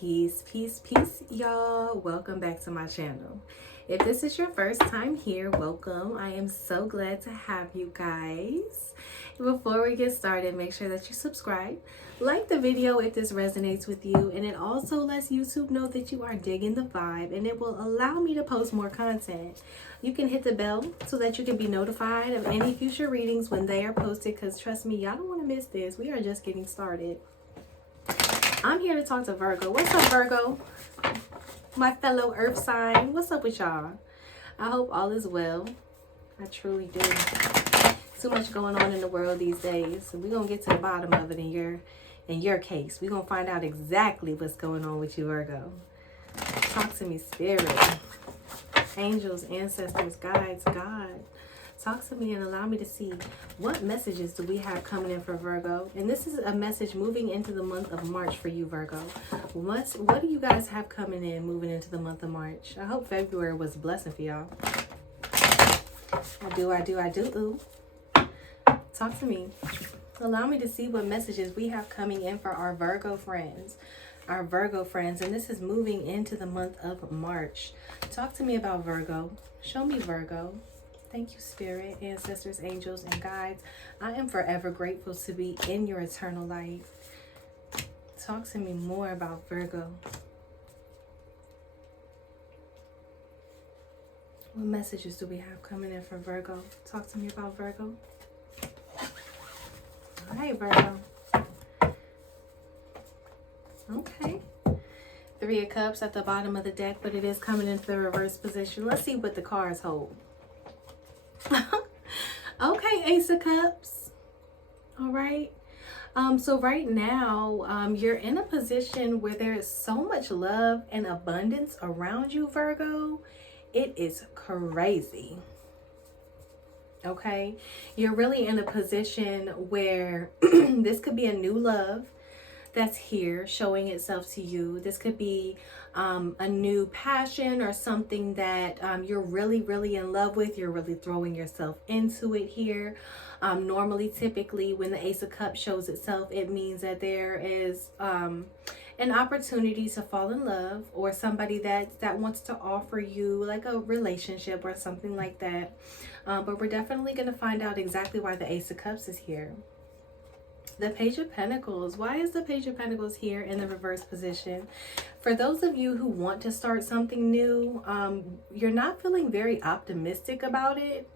Peace, peace, peace, y'all. Welcome back to my channel. If this is your first time here, welcome. I am so glad to have you guys. Before we get started, make sure that you subscribe, like the video if this resonates with you, and it also lets YouTube know that you are digging the vibe, and it will allow me to post more content. You can hit the bell so that you can be notified of any future readings when they are posted, because trust me, y'all don't want to miss this. We are just getting started. I'm here to talk to Virgo. What's up, Virgo? My fellow earth sign. What's up with y'all? I hope all is well. I truly do. Too much going on in the world these days. So we're going to get to the bottom of it in your case. We're going to find out exactly what's going on with you, Virgo. Talk to me, spirit. Angels, ancestors, guides, God. Talk to me and allow me to see what messages do we have coming in for Virgo. And this is a message moving into the month of March for you, Virgo. What do you guys have coming in moving into the month of March? I hope February was a blessing for y'all. I do. Ooh. Talk to me. Allow me to see what messages we have coming in for our Virgo friends. Our Virgo friends. And this is moving into the month of March. Talk to me about Virgo. Show me Virgo. Thank you, Spirit, ancestors, angels, and guides. I am forever grateful to be in your eternal light. Talk to me more about Virgo. What messages do we have coming in for Virgo? Talk to me about Virgo. All right, Virgo. Okay. 3 of Cups at the bottom of the deck, but it is coming into the reverse position. Let's see what the cards hold. Okay, Ace of Cups. All right. So right now, you're in a position where there is so much love and abundance around you, Virgo. It is crazy. Okay. You're really in a position where this could be a new love that's here showing itself to you. This could be a new passion or something that you're really in love with. You're really throwing yourself into it here. Normally, typically, when the Ace of Cups shows itself, it means that there is an opportunity to fall in love, or somebody that wants to offer you like a relationship or something like that. But we're definitely going to find out exactly why the Ace of Cups is here. The Page of Pentacles. Why is the Page of Pentacles here in the reverse position? For those of you who want to start something new, you're not feeling very optimistic about it.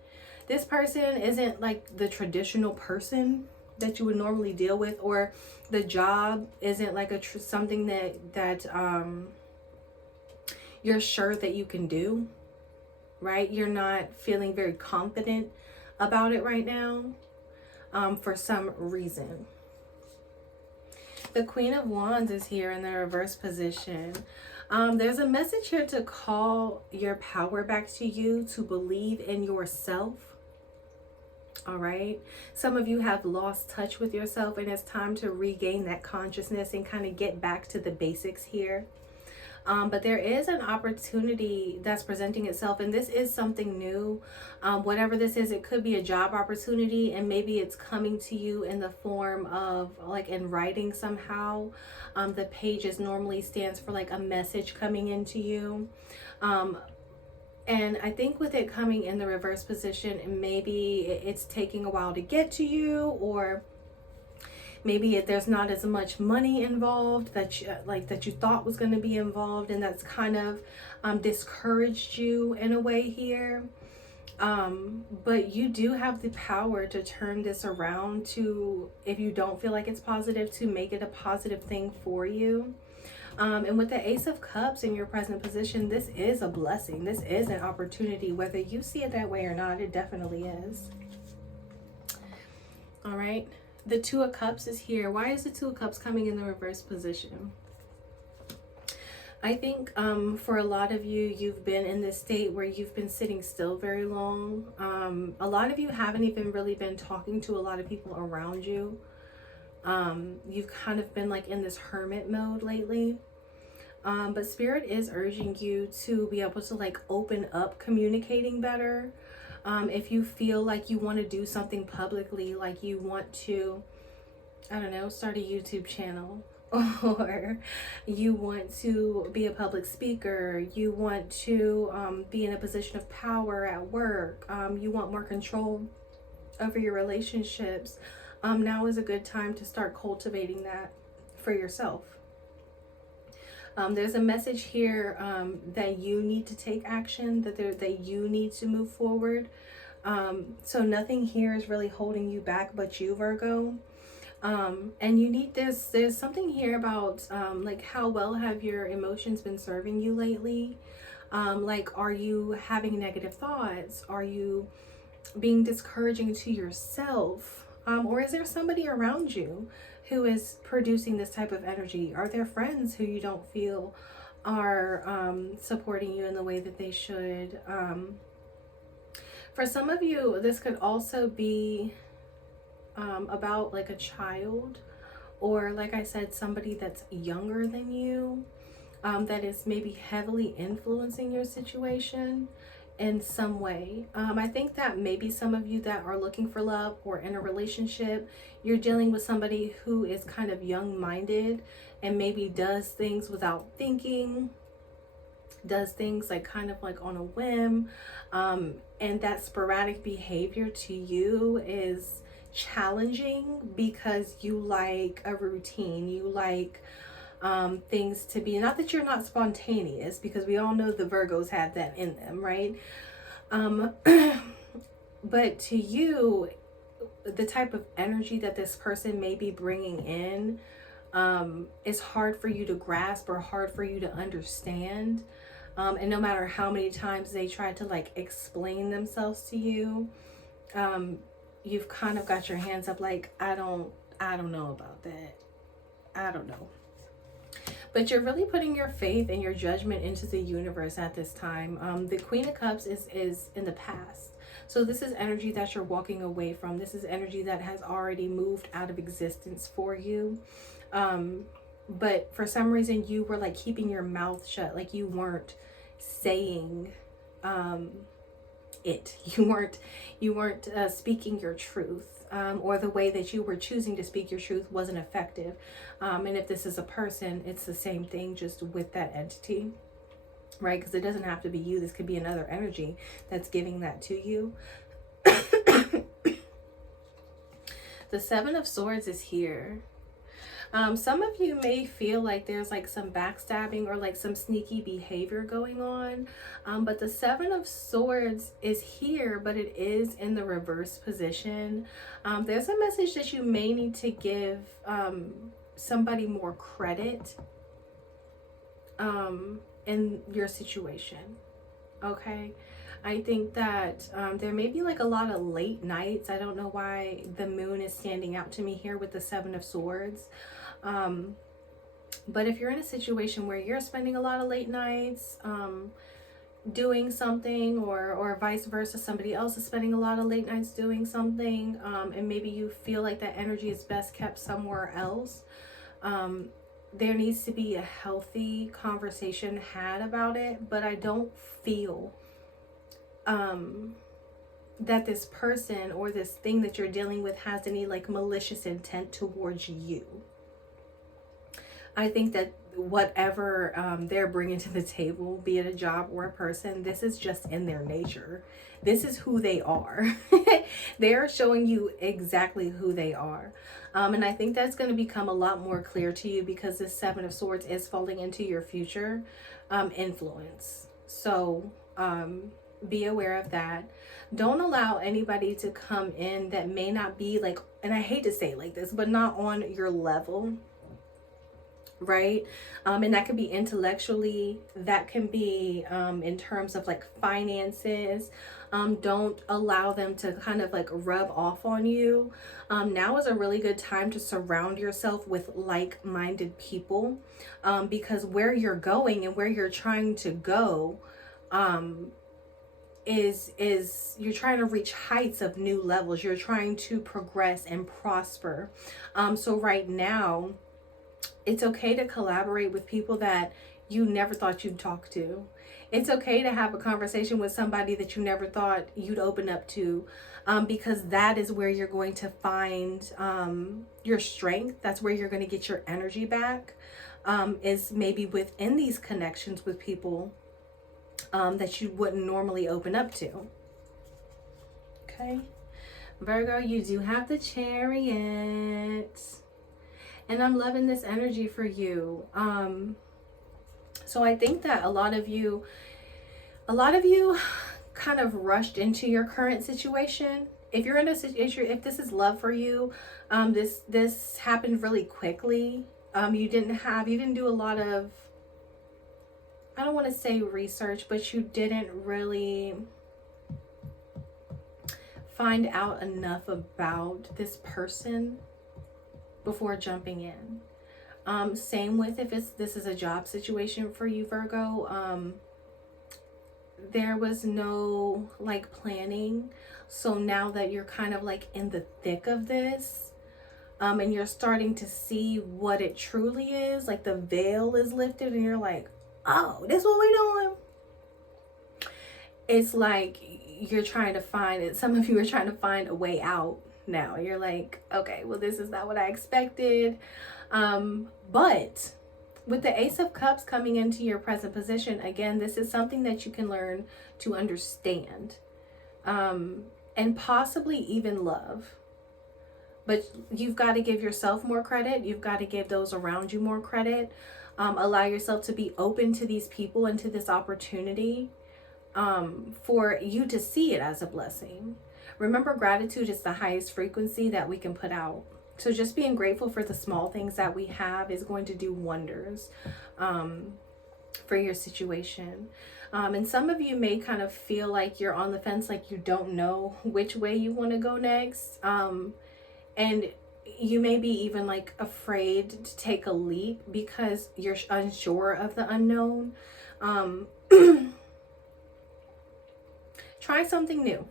This person isn't like the traditional person that you would normally deal with, or the job isn't like something that you're sure that you can do, right? You're not feeling very confident about it right now. For some reason. The Queen of Wands is here in the reverse position. There's a message here to call your power back to you, to believe in yourself. All right. Some of you have lost touch with yourself, and it's time to regain that consciousness and kind of get back to the basics here. But there is an opportunity that's presenting itself, and this is something new. Whatever this is, it could be a job opportunity, and maybe it's coming to you in the form of like in writing somehow. The pages normally stands for like a message coming into you. And I think with it coming in the reverse position, maybe it's taking a while to get to you, or maybe there's not as much money involved that you thought was going to be involved, and that's kind of discouraged you in a way here. But you do have the power to turn this around, to, if you don't feel like it's positive, to make it a positive thing for you. And with the Ace of Cups in your present position, this is a blessing. This is an opportunity. Whether you see it that way or not, it definitely is. All right. The Two of Cups is here. Why is the Two of Cups coming in the reverse position? I think for a lot of you, you've been in this state where you've been sitting still very long. A lot of you haven't even really been talking to a lot of people around you. You've kind of been like in this hermit mode lately. But Spirit is urging you to be able to like open up communicating better. If you feel like you want to do something publicly, like you want to, I don't know, start a YouTube channel, or you want to be a public speaker, you want to be in a position of power at work, you want more control over your relationships, now is a good time to start cultivating that for yourself. There's a message here that you need to take action, that you need to move forward. So nothing here is really holding you back but you, Virgo. And you need this, there's something here about like how well have your emotions been serving you lately? Like, are you having negative thoughts? Are you being discouraging to yourself? Or is there somebody around you who is producing this type of energy? Are there friends who you don't feel are supporting you in the way that they should? For some of you, this could also be about like a child, or like I said, somebody that's younger than you, that is maybe heavily influencing your situation in some way. I think that maybe some of you that are looking for love or in a relationship, you're dealing with somebody who is kind of young-minded and maybe does things without thinking, does things like kind of like on a whim, and that sporadic behavior to you is challenging because you like a routine, you like things to be, not that you're not spontaneous, because we all know the Virgos have that in them, right? But to you, the type of energy that this person may be bringing in is hard for you to grasp or hard for you to understand. And no matter how many times they try to like explain themselves to you, you've kind of got your hands up like, I don't know about that. I don't know. But you're really putting your faith and your judgment into the universe at this time. The Queen of Cups is in the past. So this is energy that you're walking away from. This is energy that has already moved out of existence for you. But for some reason you were like keeping your mouth shut. Like you weren't saying it. You weren't speaking your truth. Or the way that you were choosing to speak your truth wasn't effective. And if this is a person, it's the same thing, just with that entity, right? Because it doesn't have to be you. This could be another energy that's giving that to you. The Seven of Swords is here. Some of you may feel like there's like some backstabbing or like some sneaky behavior going on. But the Seven of Swords is here, but it is in the reverse position. There's a message that you may need to give somebody more credit in your situation. Okay. I think that there may be like a lot of late nights. I don't know why the moon is standing out to me here with the Seven of Swords. But if you're in a situation where you're spending a lot of late nights doing something, or vice versa, somebody else is spending a lot of late nights doing something, and maybe you feel like that energy is best kept somewhere else, there needs to be a healthy conversation had about it. But I don't feel that this person or this thing that you're dealing with has any like malicious intent towards you. I think that whatever they're bringing to the table, be it a job or a person, this is just in their nature. This is who they are. They are showing you exactly who they are. And I think that's going to become a lot more clear to you because this Seven of Swords is falling into your future influence. So be aware of that. Don't allow anybody to come in that may not be like, and I hate to say it like this, but not on your level. Right? And that could be intellectually, that can be in terms of like finances. Don't allow them to kind of like rub off on you. Now is a really good time to surround yourself with like-minded people, because where you're going and where you're trying to go is you're trying to reach heights of new levels. You're trying to progress and prosper. So right now, It's okay to collaborate with people that you never thought you'd talk to. It's okay to have a conversation with somebody that you never thought you'd open up to, because that is where you're going to find your strength. That's where you're going to get your energy back, is maybe within these connections with people that you wouldn't normally open up to. Okay. Virgo, you do have the Chariot. And I'm loving this energy for you. So I think that a lot of you kind of rushed into your current situation. If you're in a situation, if this is love for you, this happened really quickly. You didn't do a lot of, I don't want to say research, but you didn't really find out enough about this person before jumping in. Same with if this is a job situation for you, Virgo. There was no like planning. So now that you're kind of like in the thick of this, and you're starting to see what it truly is, like the veil is lifted and you're like, oh, this is what we're doing. It's like you're trying to find it. Some of you are trying to find a way out now. You're like, okay, well, this is not what I expected. But with the Ace of Cups coming into your present position, again, this is something that you can learn to understand, and possibly even love. But you've got to give yourself more credit. You've got to give those around you more credit. Allow yourself to be open to these people and to this opportunity, for you to see it as a blessing. Remember, gratitude is the highest frequency that we can put out. So just being grateful for the small things that we have is going to do wonders for your situation. And some of you may kind of feel like you're on the fence, like you don't know which way you want to go next. And you may be even like afraid to take a leap because you're unsure of the unknown. Try something new.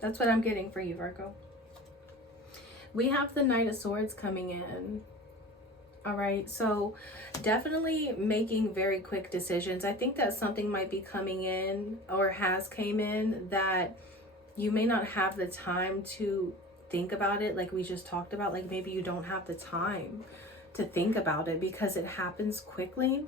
That's what I'm getting for you, Virgo. We have the Knight of Swords coming in. All right, so definitely making very quick decisions. I think that something might be coming in or has came in that you may not have the time to think about it, like we just talked about. Like maybe you don't have the time to think about it because it happens quickly.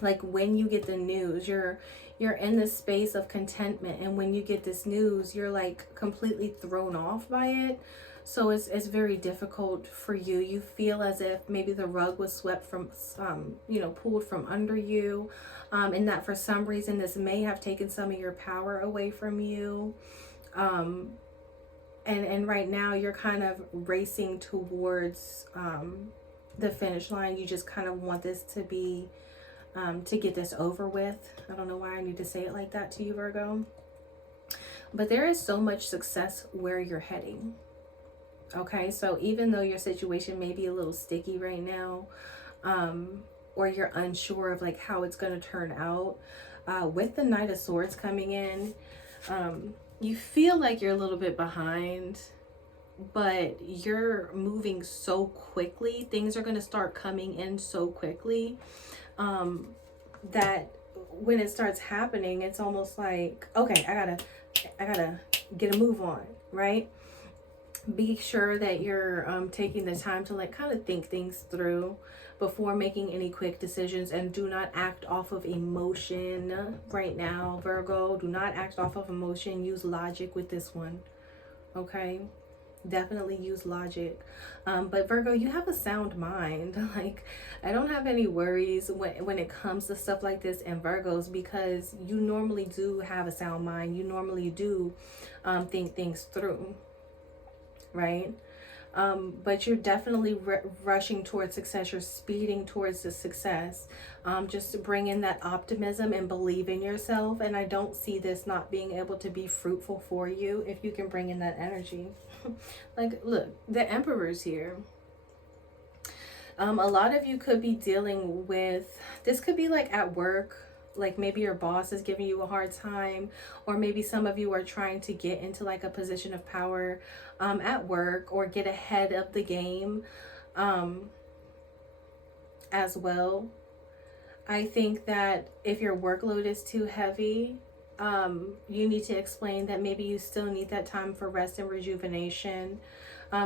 Like when you get the news, you're in this space of contentment, and when you get this news, you're like completely thrown off by it. So it's very difficult for you. You feel as if maybe the rug was swept from, pulled from under you, and that for some reason this may have taken some of your power away from you. And right now you're kind of racing towards the finish line. You just kind of want this to be, to get this over with. I don't know why I need to say it like that to you, Virgo. But there is so much success where you're heading. Okay, so even though your situation may be a little sticky right now, or you're unsure of like how it's going to turn out, with the Knight of Swords coming in, you feel like you're a little bit behind, but you're moving so quickly. Things are going to start coming in so quickly, that when it starts happening, it's almost like, okay, I gotta get a move on, right? Be sure that you're taking the time to like kind of think things through before making any quick decisions, and do not act off of emotion right now, Virgo. Do not act off of emotion. Use logic with this one. Okay, definitely use logic. But Virgo, you have a sound mind. Like I don't have any worries when it comes to stuff like this in Virgos, because you normally do have a sound mind. You normally do think things through, right? But you're definitely rushing towards success. You're speeding towards the success. Just to bring in that optimism and believe in yourself. And I don't see this not being able to be fruitful for you if you can bring in that energy. Like, look, the Emperor's here. A lot of you could be dealing with, this could be like at work. Like maybe your boss is giving you a hard time, or maybe some of you are trying to get into like a position of power at work, or get ahead of the game. as well. I think that if your workload is too heavy, you need to explain that maybe you still need that time for rest and rejuvenation.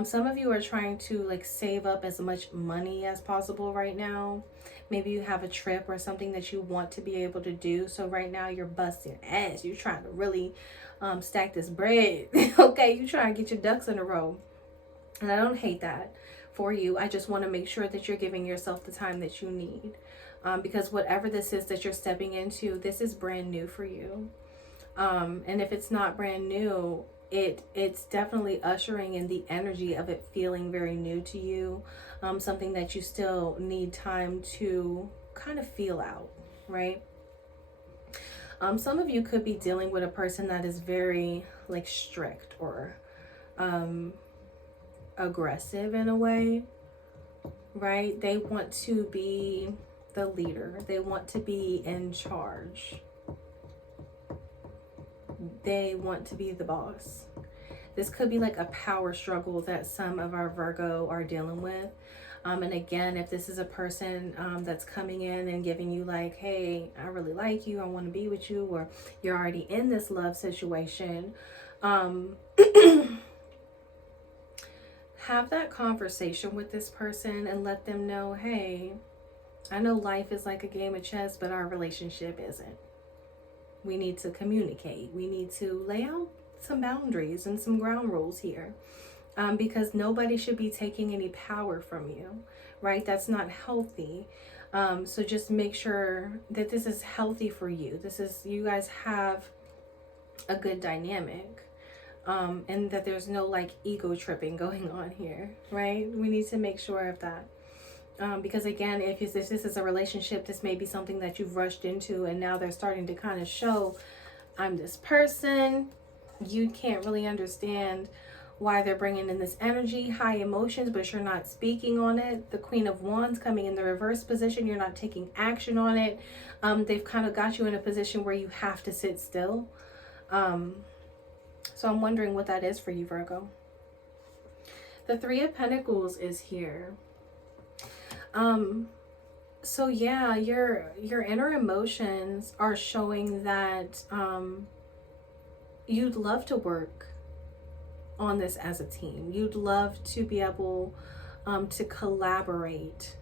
Some of you are trying to like save up as much money as possible right now. Maybe you have a trip or something that you want to be able to do. So right now you're busting ass. You're trying to really stack this bread. Okay, you trying to get your ducks in a row. And I don't hate that for you. I just want to make sure that you're giving yourself the time that you need. Because whatever this is that you're stepping into, this is brand new for you. And if it's not brand new, it's definitely ushering in the energy of it feeling very new to you. Something that you still need time to kind of feel out, right? Some of you could be dealing with a person that is very like strict or aggressive in a way, right? They want to be the leader. They want to be in charge. They want to be the boss. This could be like a power struggle that some of our Virgo are dealing with. And again, if this is a person that's coming in and giving you like, hey, I really like you, I want to be with you, or you're already in this love situation, have that conversation with this person and let them know, hey, I know life is like a game of chess, but our relationship isn't. We need to communicate. We need to lay out some boundaries and some ground rules here, because nobody should be taking any power from you, right? That's not healthy. So just make sure that this is healthy for you. You guys have a good dynamic, and that there's no like ego tripping going on here, right? We need to make sure of that. Because again, if this is a relationship, this may be something that you've rushed into and now they're starting to kind of show, I'm this person. You can't really understand why they're bringing in this energy, high emotions, but you're not speaking on it. The Queen of Wands coming in the reverse position, you're not taking action on it. They've kind of got you in a position where you have to sit still. So I'm wondering what that is for you, Virgo. The Three of Pentacles is here. So yeah, your inner emotions are showing that you'd love to work on this as a team. You'd love to be able to collaborate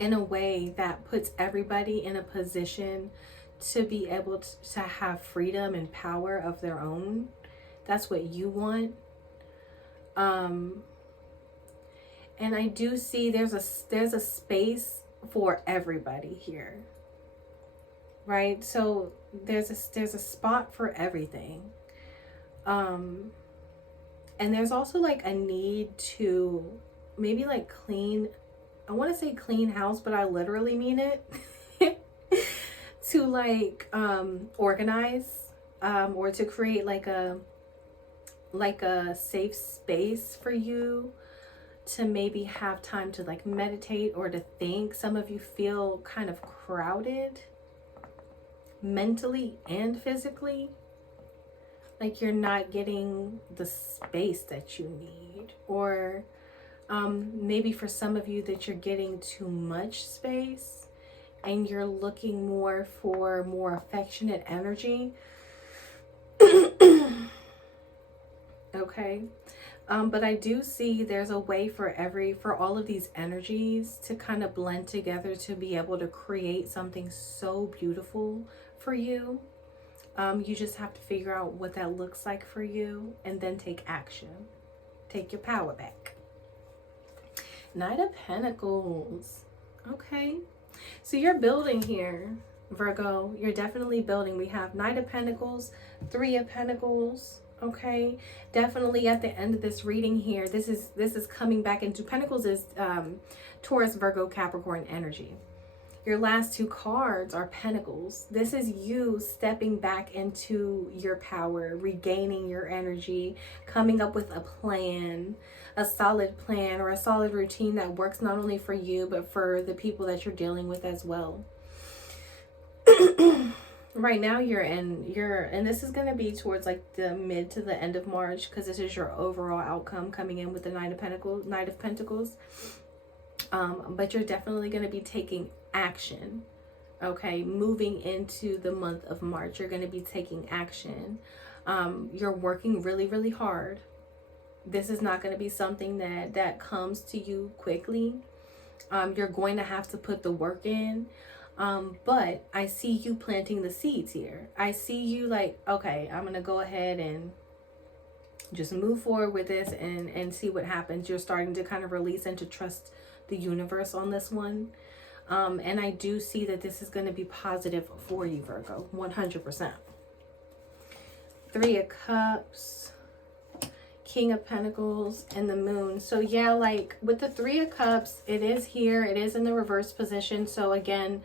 in a way that puts everybody in a position to be able to have freedom and power of their own. That's what you want. And I do see there's a space for everybody here, right? So there's a spot for everything. And there's also like a need to maybe like clean, I want to say clean house, but I literally mean it. To like organize, or to create like a safe space for you to maybe have time to like meditate or to think. Some of you feel kind of crowded mentally and physically, like you're not getting the space that you need, or maybe for some of you that you're getting too much space and you're looking more for more affectionate energy. Okay. But I do see there's a way for all of these energies to kind of blend together to be able to create something so beautiful for you. You just have to figure out what that looks like for you and then take action. Take your power back. Knight of Pentacles. Okay. So you're building here, Virgo. You're definitely building. We have Knight of Pentacles, Three of Pentacles. Okay, definitely at the end of this reading here, this is coming back into Pentacles is Taurus, Virgo, Capricorn energy. Your last two cards are Pentacles. This is you stepping back into your power, regaining your energy, coming up with a plan, a solid plan or a solid routine that works not only for you, but for the people that you're dealing with as well. Right now and this is going to be towards like the mid to the end of March, because this is your overall outcome coming in with the Knight of Pentacles. But you're definitely going to be taking action. Okay, moving into the month of March, you're going to be taking action. You're working really, really hard. This is not going to be something that comes to you quickly. You're going to have to put the work in. But I see you planting the seeds here. I see you like, okay, I'm going to go ahead and just move forward with this and see what happens. You're starting to kind of release and to trust the universe on this one. And I do see that this is going to be positive for you, Virgo, 100%. 3 of Cups, King of Pentacles, and the Moon. So yeah, like with the 3 of Cups, it is here. It is in the reverse position. So again,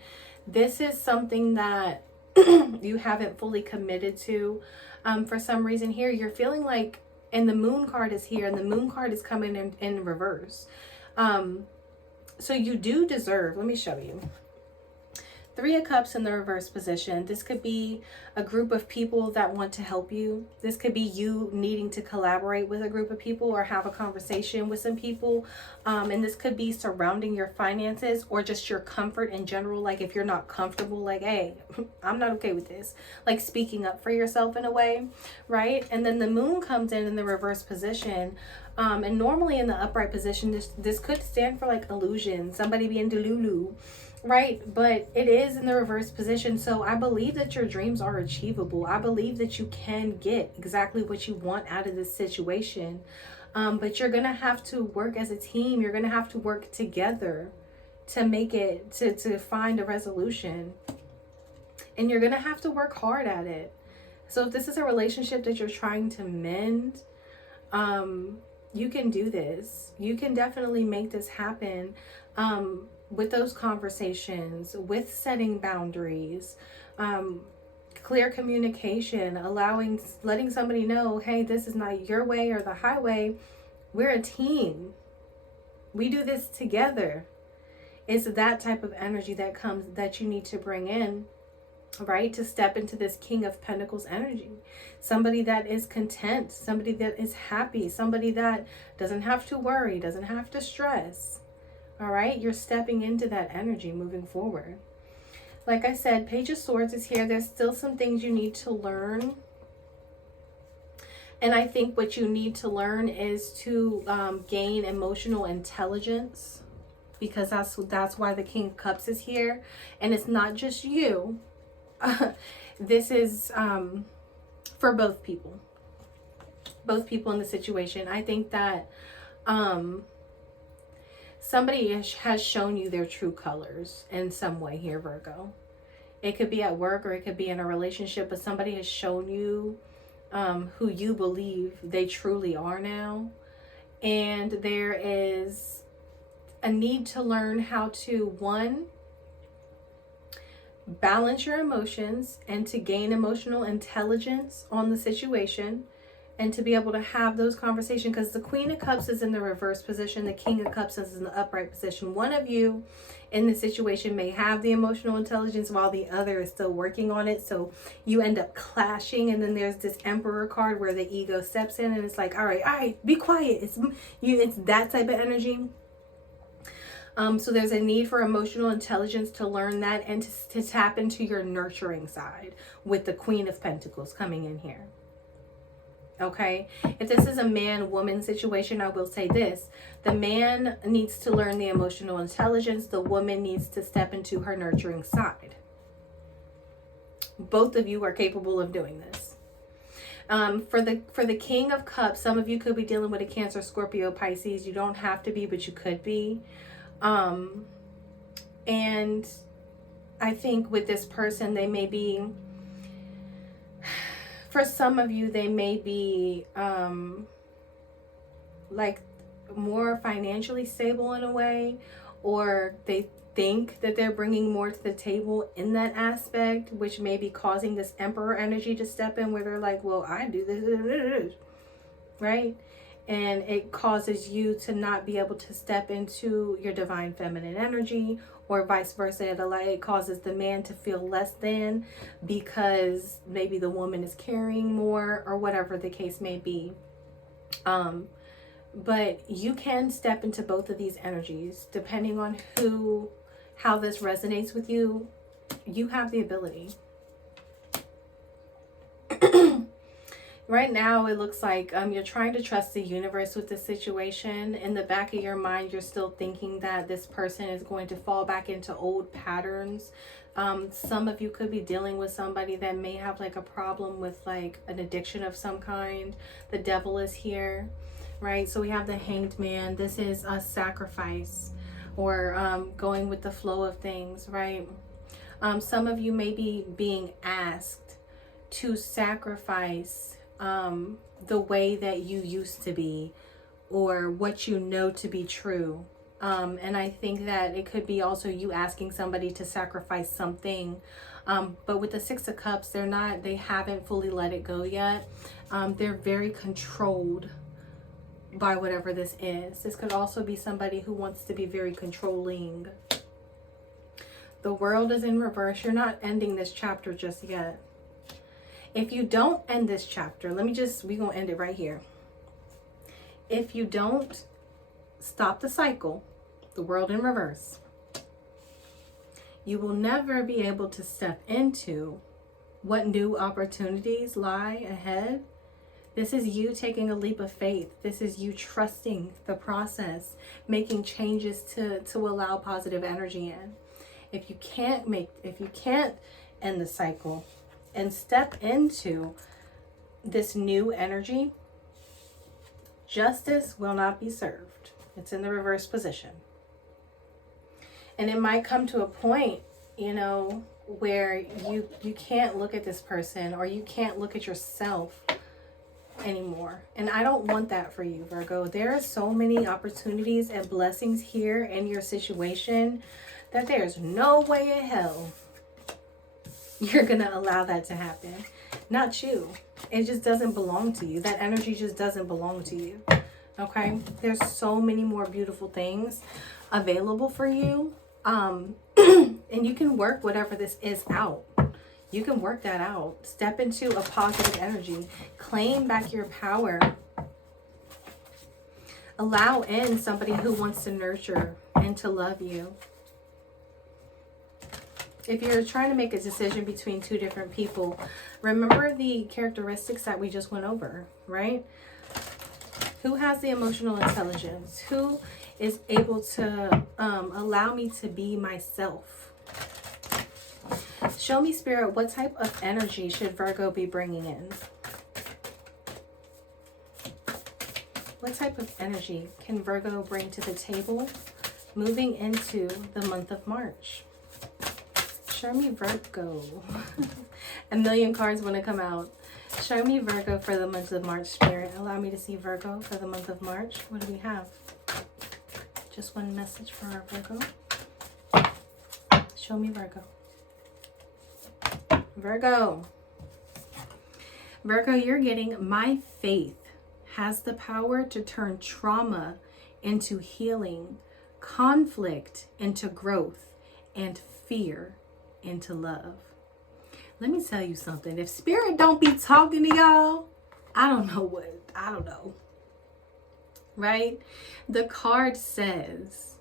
this is something that you haven't fully committed to. For some reason here, you're feeling like, and the Moon card is here, and the Moon card is coming in reverse. So you do deserve, let me show you. 3 of Cups in the reverse position. This could be a group of people that want to help you. This could be you needing to collaborate with a group of people or have a conversation with some people. And this could be surrounding your finances or just your comfort in general. Like if you're not comfortable, like, hey, I'm not okay with this. Like speaking up for yourself in a way, right? And then the Moon comes in the reverse position. And normally in the upright position, this could stand for like illusion, somebody being delulu. Right, but it is in the reverse position. So I believe that your dreams are achievable. I believe that you can get exactly what you want out of this situation. But you're gonna have to work as a team. You're gonna have to work together to make it, to find a resolution. And you're gonna have to work hard at it. So if this is a relationship that you're trying to mend, you can do this. You can definitely make this happen. With those conversations, with setting boundaries, clear communication, letting somebody know, hey, this is not your way or the highway. We're a team. We do this together. It's that type of energy that you need to bring in, right? To step into this King of Pentacles energy. Somebody that is content, somebody that is happy, somebody that doesn't have to worry, doesn't have to stress. All right, you're stepping into that energy moving forward. Like I said, Page of Swords is here. There's still some things you need to learn. And I think what you need to learn is to gain emotional intelligence, because that's why the King of Cups is here. And it's not just you. This is for both people. Both people in the situation. I think that somebody has shown you their true colors in some way here, Virgo. It could be at work or it could be in a relationship, but somebody has shown you who you believe they truly are now. And there is a need to learn how to, one, balance your emotions and to gain emotional intelligence on the situation. And to be able to have those conversations, because the Queen of Cups is in the reverse position. The King of Cups is in the upright position. One of you in the situation may have the emotional intelligence while the other is still working on it. So you end there's and then there's this Emperor card where the ego steps in and it's like, all right, be quiet. It's that type of energy. So there's a need for emotional intelligence to learn that and to tap into your nurturing side with the Queen of Pentacles coming in here. Okay, if this is a man-woman situation, I will say this. The man needs to learn the emotional intelligence. The woman needs to step into her nurturing side. Both of you are capable of doing this. For the King of Cups, some of you could be dealing with a Cancer, Scorpio, Pisces. You don't have to be, but you could be. And I think with this person, they may be... For some of you, they may be like more financially stable in a way, or they think that they're bringing more to the table in that aspect, which may be causing this Emperor energy to step in where they're like, well, I do this, right? And it causes you to not be able to step into your divine feminine energy, or vice versa. It causes the man to feel less than because maybe the woman is carrying more or whatever the case may be. But you can step into both of these energies depending on how this resonates with you. You have the ability. Right now, it looks like you're trying to trust the universe with this situation. In the back of your mind, you're still thinking that this person is going to fall back into old patterns. Some of you could be dealing with somebody that may have like a problem with like an addiction of some kind. The devil is here, right? So we have the Hanged Man. This is a sacrifice, or going with the flow of things, right? Some of you may be being asked to sacrifice the way that you used to be, or what you know to be true. And I think that it could be also you asking somebody to sacrifice something. But with the Six of Cups, they haven't fully let it go yet. They're very controlled by whatever this is. This could also be somebody who wants to be very controlling. The World is in reverse. You're not ending this chapter just yet. If you don't end this chapter, we're going to end it right here. If you don't stop the cycle, the World in reverse, you will never be able to step into what new opportunities lie ahead. This is you taking a leap of faith. This is you trusting the process, making changes to allow positive energy in. If you can't end the cycle and step into this new energy, justice will not be served. It's in the reverse position. And it might come to a point, where you can't look at this person, or you can't look at yourself anymore. And I don't want that for you, Virgo. There are so many opportunities and blessings here in your situation that there's no way in hell you're gonna allow that to happen. Not you. It just doesn't belong to you. That energy just doesn't belong to you. Okay? There's so many more beautiful things available for you. And you can work whatever this is out. You can work that out. Step into a positive energy. Claim back your power. Allow in somebody who wants to nurture and to love you. If you're trying to make a decision between two different people, remember the characteristics that we just went over, right? Who has the emotional intelligence? Who is able to allow me to be myself? Show me, Spirit, what type of energy should Virgo be bringing in? What type of energy can Virgo bring to the table moving into the month of March? Show me Virgo. A million cards want to come out. Show me Virgo for the month of March, Spirit. Allow me to see Virgo for the month of March. What do we have? Just one message for our Virgo. Show me Virgo. Virgo. Virgo, you're getting my faith has the power to turn trauma into healing, conflict into growth, and fear into love. Let me tell you something. If Spirit don't be talking to y'all, I don't know. Right? The card says,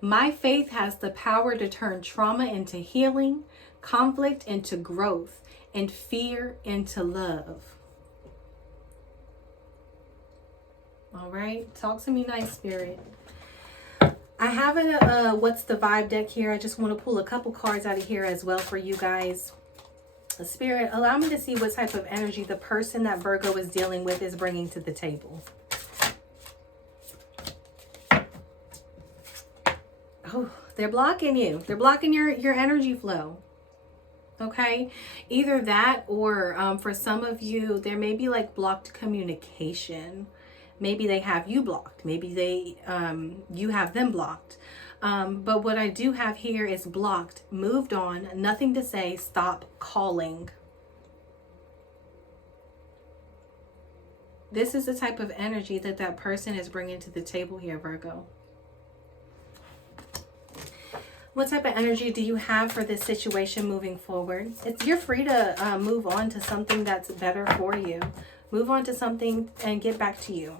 my faith has the power to turn trauma into healing, conflict into growth, and fear into love. All right? Talk to me nice, Spirit. I have a What's the Vibe deck here. I just want to pull a couple cards out of here as well for you guys. Spirit, allow me to see what type of energy the person that Virgo is dealing with is bringing to the table. Oh, they're blocking you. They're blocking your energy flow. Okay? Either that, or for some of you, there may be like blocked communication. Maybe they have you blocked. Maybe you have them blocked. But what I do have here is blocked, moved on, nothing to say, stop calling. This is the type of energy that person is bringing to the table here, Virgo. What type of energy do you have for this situation moving forward? You're free to move on to something that's better for you. Move on to something and get back to you.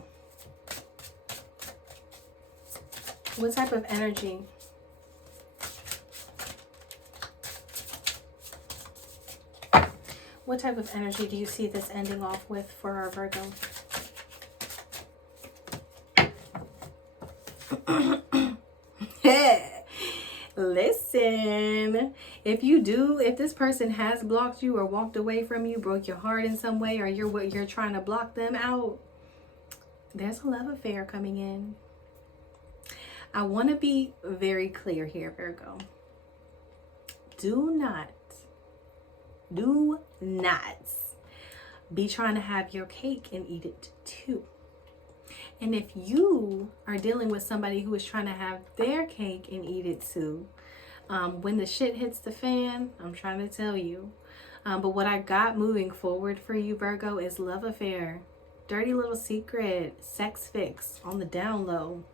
What type of energy? What type of energy do you see this ending off with for our Virgo? Listen, if this person has blocked you or walked away from you, broke your heart in some way, or you're trying to block them out, there's a love affair coming in. I want to be very clear here, Virgo. Do not be trying to have your cake and eat it too. And if you are dealing with somebody who is trying to have their cake and eat it too, when the shit hits the fan, I'm trying to tell you. But what I got moving forward for you, Virgo, is love affair. Dirty little secret. Sex fix on the down low.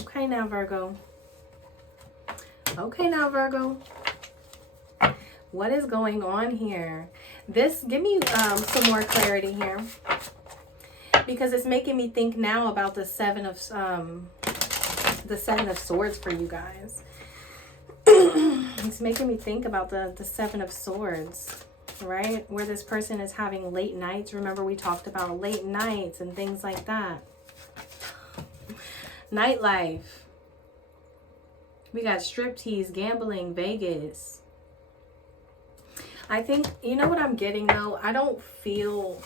Okay now, Virgo. Okay now, Virgo. What is going on here? Give me some more clarity here, because it's making me think now about the Seven of Swords for you guys. It's making me think about the Seven of Swords, right? Where this person is having late nights. Remember, we talked about late nights and things like that. Nightlife. We got striptease, gambling, Vegas. I think, you know what I'm getting though? I don't feel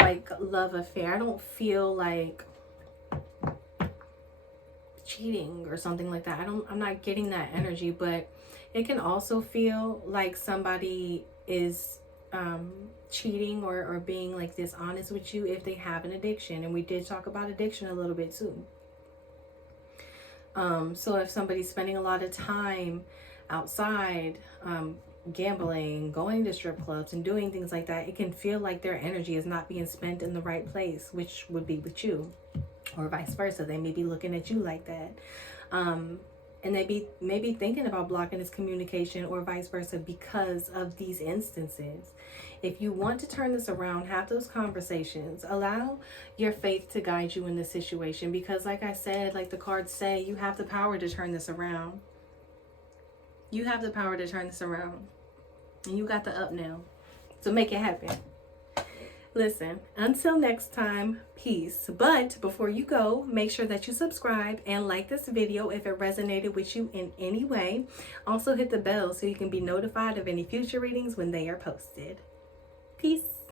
like love affair. I don't feel like cheating or something like that. I'm not getting that energy, but it can also feel like somebody is cheating or being like dishonest with you if they have an addiction. And we did talk about addiction a little bit too. So if somebody's spending a lot of time outside, gambling, going to strip clubs and doing things like that, it can feel like their energy is not being spent in the right place, which would be with you, or vice versa. They may be looking at you like that. And they may be thinking about blocking this communication or vice versa because of these instances. If you want to turn this around, have those conversations. Allow your faith to guide you in this situation, because like I said, like the cards say, you have the power to turn this around. You have the power to turn this around. And you got the up now. So make it happen. Listen, until next time, peace. But before you go, make sure that you subscribe and like this video if it resonated with you in any way. Also hit the bell so you can be notified of any future readings when they are posted. Peace.